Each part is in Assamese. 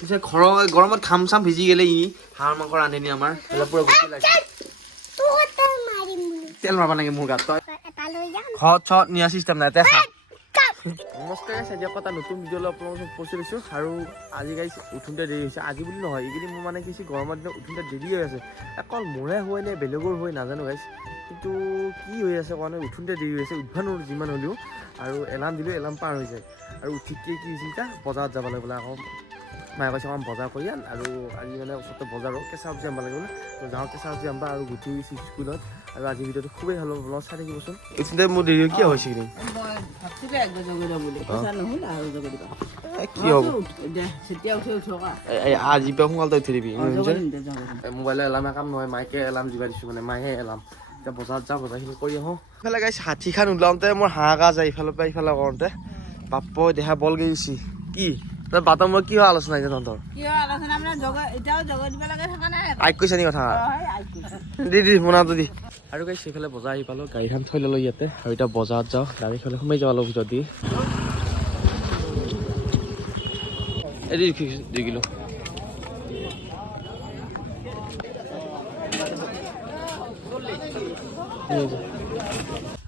পিছে ঘৰৰ গৰমত ঘাম চাম ভিজি গেলে ই হাঁহৰ মাংস ৰান্ধেনি আমাৰ পুৰা গুটি লাগে তেল মাৰবা লাগে মোৰ গাত তই ঘৰত চত নিয়া চিষ্টেম নাই তে খা নমস্কাৰ গাইছ আজি এটা নতুন ভিডিঅ' আপোনালোকক উপস্থিত হৈছোঁ আৰু আজি গাইছ উঠোঁতে দেৰি হৈছে আজি বুলি নহয় এইকেইদিন মোৰ মানে কিছু গৰমৰ দিনত উঠোঁতে দেৰি হৈ আছে অকল মোৰে হয় নে বেলেগৰ হৈ নাজানো গাইছ কিন্তু কি হৈ আছে কাৰণে উঠোঁতে দেৰি হৈছে উঠবা নোৱাৰোঁ যিমান হ'লেও আৰু এলাৰ্ম দিলেও এলাৰ্ম পাৰ হৈ যায় আৰু উঠিকে কি হৈছে এতিয়া বজাৰত যাব লাগে বোলে আকৌ মায়ে কৈছে অকণ বজাৰ কৰি আন আৰু আজি মানে ওচৰতে বজাৰো কেঁচা চব্জি আনিব লাগে বোলে তো যাওঁ কেঁচা চব্জি আনিবা আৰু গুটি স্কুলত আৰু আজি ভিডিঅ'টো খুবেই ভাল হ'ব চাই থাকিবচোন এইখিনিতে মোৰ দেৰি কি হৈছে কি হ'ব আজি পৰা সোনকালে উঠি দিবি মোবাইলৰ এলাৰ্মে কাম নহয় মাইকে এলাৰ্ম যোগাই দিছোঁ মানে মায়েহে এলাৰ্ম এতিয়া বজাৰত যাওঁ বজাৰখিনি কৰি আহোঁ ইফালে গাইছ ষাঠিখান ওলাওঁতে মোৰ হাঁহ গা যায় ইফালৰ পৰা ইফালে কৰোঁতে বাপ দেহা বল গৈছি কি বাটৰ মোৰ কি হয় আলোচনা এতিয়া তহঁতৰ আইক কৈছে নি কথা দি মোনাটো দি আৰু গাইছ সেইফালে বজাৰ আহি পালোঁ গাড়ীখন থৈ ল'লোঁ ইয়াতে আৰু এতিয়া বজাৰত যাওঁ গাড়ীফালে সোমাই যাওঁ অলপ ভিতৰত দি এই 2 কিলো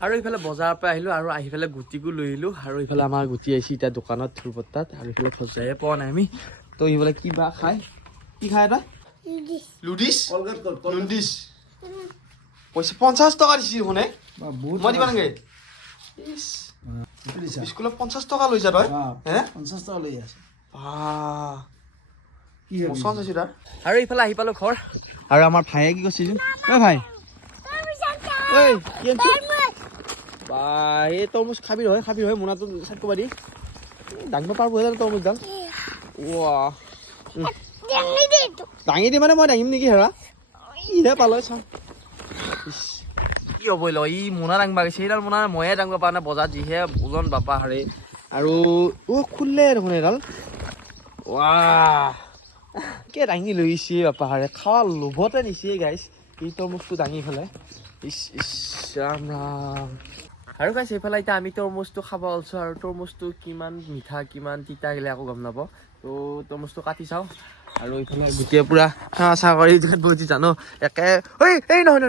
আৰু ইফালে বজাৰৰ পৰা আহিলোঁ আৰু আহি পেলাই গুটিকো লৈ আহিলোঁ আৰু ইফালে আমাৰ গুটি আহিছে এতিয়া দোকানত থুৰপত্তাত আৰু ইফালে খজায়ে পোৱা নাই আমি তো ইফালে কিবা খাই কি খাই এটা লুডিছ লুডিছ পইচা 50 টকা দিছি শুনে মই দিবা নাগে স্কুলত 50 টকা লৈছা তই হে 50 টকা লৈ আছে আৰু ইফালে আহি পালোঁ ঘৰ আৰু আমাৰ ভাইয়ে কি কৈছিল ঐ ভাই ঐ কি বা এই তৰমুজ খাবি হয় মোনাটো চাইড কৰবা দি দাঙিব পাৰব তৰমুজডাল দাঙি দি মানে মই দাঙিম নেকি হেৰা ইহে পালো চাওঁ কি হ'ব ই মোনা দাঙবা গৈছে সেইডাল মোনা ময়ে দাঙিব পৰা নাই বজাৰত যিহে ওজন বাপা হাৰে আৰু খুললে দেখোন এইডাল কে দাঙি লৈছে বাপা হাৰে খাৱা লোভতে নিছে গাইছ এই তৰমুজটো দাঙি পেলাই ইছ ইছ ৰাম ৰাম আৰু গাইছ এইফালে এতিয়া আমি তৰমুজটো খাব ওলছোঁ আৰু তৰমুজটো কিমান মিঠা কিমান তিতা গেলে আকৌ গম নাপাওঁ তো তৰমুজটো কাটি চাওঁ আৰু এইফালে গোটেই পুৰা চাহ কৰি বহি জানো একে এই নহয়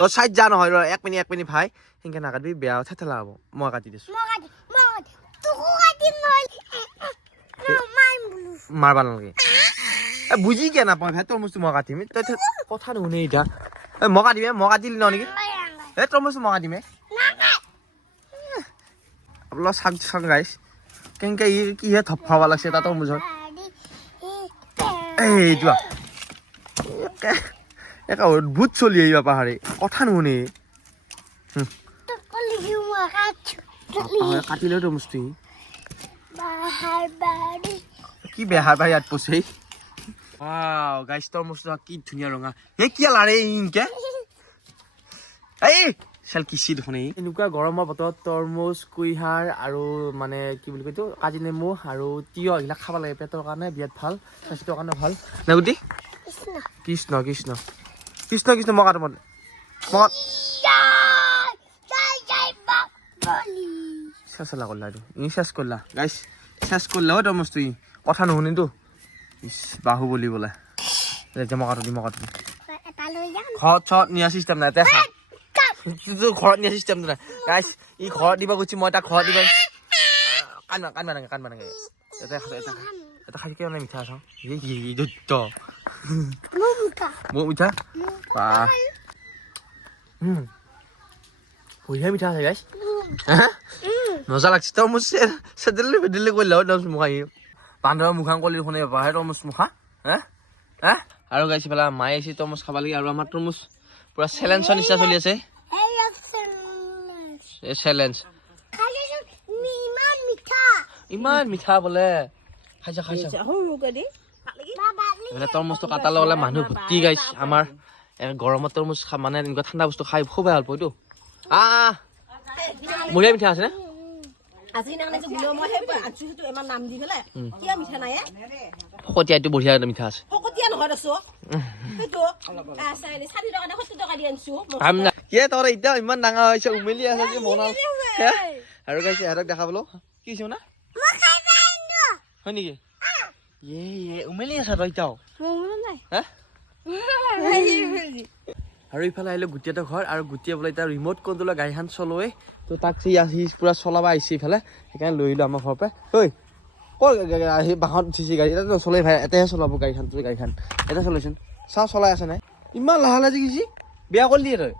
তই চাইড যা নহয় ৰ 1 মিনিট ভাই সেনেকৈ নাকাটিবি বেয়া থেঠেলা হ'ব মই কাটি দিছোঁ মাৰবা নালাগে বুজি কিয় নাপাওঁ ভাই তৰমুজটো মই কাটিম তই কথা নুশুনে এতিয়া মই কাটিলি ন নেকি এই তৰমুজটো মই কাটিমে অলপ চাং গাইছ কেনেকৈ কিহে থপ খাব লাগছে এটা তৰমুজৰ এইটো একে অদ্ভুত চলি আহিবা পাহাৰে কথা নুশুনে কাটিলেও তৰমুজটো কি বেহাৰ বাৰী ইয়াত পচেই গাইছ তৰমুজটো কি ধুনীয়া ৰঙা এই কি লাৰে ইনকে এই চেল কিচি দেখোন এনেকুৱা গৰমৰ বতৰত তৰমুজ কুঁহিয়াৰ আৰু মানে কি বুলি কয় এইটো কাজি নেমু আৰু তিয়হ এইবিলাক খাব লাগে পেটৰ কাৰণে বিৰাট ভাল স্বাস্থ্যৰ কাৰণে ভাল নে গুটি কৃষ্ণ মই কাটো চেষ্টা কৰিলা এইটো চেষ্টা কৰিলা গাইছ চেষ্টা কৰিলা তৰমুজটো কথা নুশুনিতো ইছ বাহুবলি বোলে এতিয়া মই কাটো দি ঘৰত চত নিয়া চিষ্টেম নাই তে খা ঘৰত নিয়া চিষ্টেমটো নাই গাইছ ই ঘৰত দিব গৈছি মই তাক ঘৰত দিব কান্দবা নাগে এটা খাই কিয় মিঠা চাওঁ মোৰ মিঠা বঢ়িয়া মিঠা আছে গাইছ মজা লাগছে তৰমুজ চেদেলি বেদেলি কৰিলে হয় তৰমুজ মুখা বান্ধৰ মুখাং কলি শুনে পাহে তৰমুজ মুখা হে আৰু গাইছে পেলা মায়ে আহিছে তৰমুজ খাব লাগে আৰু আমাৰ তৰমুজ পুৰা চেলেঞ্জৰ নিচিনা চলি আছে চেলেঞ্জ ইমান মিঠা বোলে খাইছা তৰমুজটো কাটালে বোলে মানুহ ভৰ্তি গাইছ আমাৰ গৰমত তৰমুজ মানে এনেকুৱা ঠাণ্ডা বস্তু খাই খুবেই ভাল পাওঁ এইটো বঢ়িয়া মিঠা আছে নে ফকতীয়াটো বঢ়িয়া মিঠা আছে তই এতিয়া ইমান ডাঙৰ হৈছে উমেলি আছে যে মনত আৰু গাইছে ইহঁতক দেখা পালো কি হৈছে না হয় নেকি উমেলি আছা তই এতিয়াও হা আৰু ইফালে আহিলোঁ গুটিয়াতৰ ঘৰ আৰু গুটিয়ে বোলে এতিয়া ৰিম'ট কণ্ট্ৰলৰ গাড়ীখন চলোৱে তো তাক সি পূৰা চলাব আহিছে ইফালে সেইকাৰণে লৈ আহিলোঁ আমাৰ ঘৰৰ পৰা ঐ ক'ৰ আহি বাঁহত উঠিছে গাড়ী এটা নচলাই ভাই এটাহে চলাব গাড়ীখন তোৰ গাড়ীখন এটা চলাইচোন চাওঁ চলাই আছে নাই ইমান লাহে লাহে শিকিছি বেয়া কৰি দিয়ে তই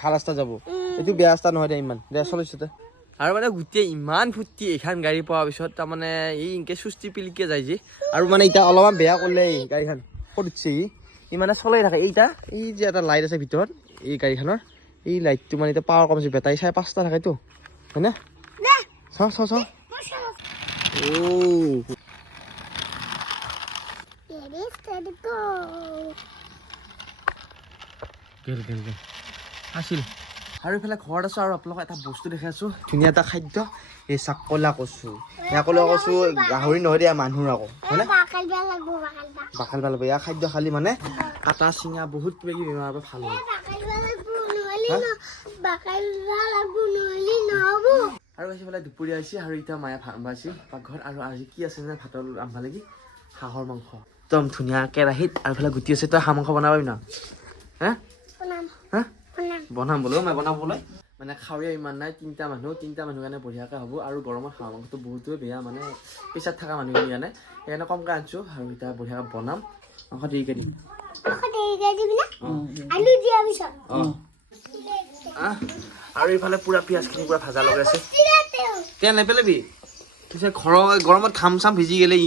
ভাল ৰাস্তা যাব এইটো বেয়া ৰাস্তা নহয় দে ইমান দে চলাইছো তই আৰু মানে গোটেই ইমান ফূৰ্তি এইখন গাড়ী পোৱাৰ পিছত তাৰমানে এই ইনকে চুস্তি পিলিকে যায় যে আৰু মানে এতিয়া অলপমান বেয়া কৰিলে এই গাড়ীখন ক'ত উঠিছে ই মানে চলাই থাকে এইটা এই যে এটা লাইট আছে ভিতৰত এই গাড়ীখনৰ এই লাইটটো মানে এতিয়া পাৱাৰ কম আছে বেটাৰী 5.5টা থাকেতো হয়নে চাওঁ আছিল আৰু এইফালে ঘৰত আছোঁ আৰু আপোনালোকক এটা বস্তু দেখাই আছোঁ ধুনীয়া এটা খাদ্য এই চাকলা কচু কলা কচু গাহৰি নহয় দিয়া মানুহৰ আকৌ হয়নে বাকাল ভাল হ'ব ইয়াৰ খাদ্য খালি মানে কাটা চিঙা বহুত কিবা কিবি বেমাৰৰ পৰা ভাল হ'ব আৰু সেইফালে দুপৰীয়া আহিছে আৰু এতিয়া মায়ে ভাত বনাইছে পাকঘৰত আৰু আজি কি আছে নে ভাতৰ ৰান্ধবা লাগি হাঁহৰ মাংস একদম ধুনীয়া কেৰাহীত আৰু এইফালে গুটি আছে তই হাঁহ মাংস বনাব পাৰিবি না বনাম বোলো মই বনাবলৈ মানে খাৱৰীয়া ইমান নাই তিনিটা মানুহ কাৰণে বঢ়িয়াকৈ হ'ব আৰু গৰমত হাঁহ মাংসটো বহুতেই বেয়া মানে প্ৰেছাৰ থকা মানুহখিনি কাৰণে সেইকাৰণে কমকৈ আনিছোঁ আৰু এতিয়া বঢ়িয়াকৈ বনাম মাংস দেৰিকৈ দিম আৰু এইফালে পুৰা পিঁয়াজখিনি পুৰা ভাজা লগাই আছে তেল নেপেলাবি পিছে ঘৰৰ গৰমত ঘাম চাম ভিজি গ'লে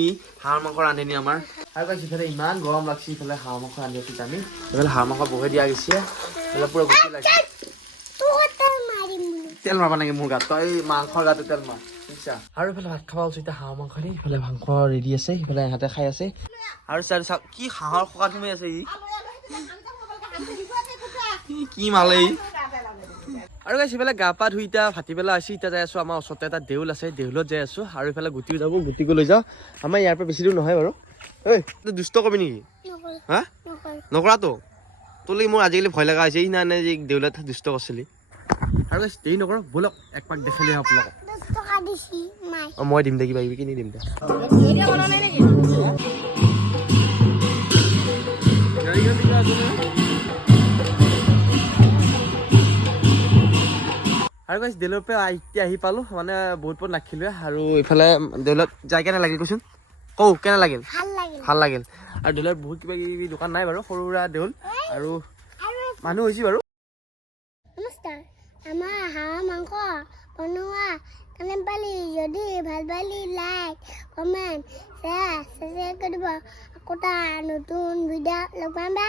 হাঁহৰ মাংস ৰান্ধনি আমাৰ আৰু ইফালে ইমান গৰম লাগছে ইফালে হাঁহৰ মাংস ৰান্ধি আছোঁ আমি এইফালে হাঁহৰ মাংস বহাই দিয়া গৈছে এইফালে পুৰা গুটি লাগিছে তেল মাৰবা লাগে মোৰ গাত তই মাংসৰ গাতে তেল মাৰ বুজিছা আৰু এইফালে ভাত খাব ওচৰ এতিয়া হাঁহৰ মাংস দি ইফালে মাংস ৰেডি আছে সিফালে ইহঁতে খাই আছে আৰু চাওক কি হাঁহৰ খোকাত সোমাই আছে কি মালে আৰু গাইছ ইফালে গা পা ধুই এতিয়া ভাটিবেলা হৈছে এতিয়া যাই আছোঁ আমাৰ ওচৰতে এটা দেউল আছে দেউলত যাই আছোঁ আৰু এইফালে গুটিও যাব গুটিকো লৈ যাওঁ আমাৰ ইয়াৰ পৰা বেছি দূৰ নহয় বাৰু ঐ তই দুষ্ট কবি নেকি হা নকৰাতো তোলে মোৰ আজিকালি ভয় লগা হৈছে সিদিনা যে দেউলত দুষ্ট কৰিছিলি আৰু গাইছ দেৰি নকৰ ব'লক একপাক দেখালি আপোনালোকক মই দিম দে কিবা কিবি কিনি দিম দে আৰু গাইছ দেউলৰ পৰা এতিয়া আহি পালোঁ মানে বহুত নাখিলোৱে আৰু এইফালে দেউলত যাই কেনে লাগিল কচোন কেনে লাগিল ভাল লাগিল আৰু দেউলত বহুত কিবা কিবি দোকান নাই বাৰু সৰু সুৰা দেউল আৰু মানুহ হৈছে বাৰু নমস্কাৰ আমাৰ হাঁহ মাংস বনোৱা কানে পালি যদি ভাল পালি লাইক কমেণ্ট শ্বেয়াৰ কৰিব আকৌ এটা নতুন ভিডিঅ' লগ পাম বা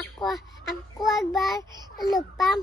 আকৌ একবাৰ লগ পাম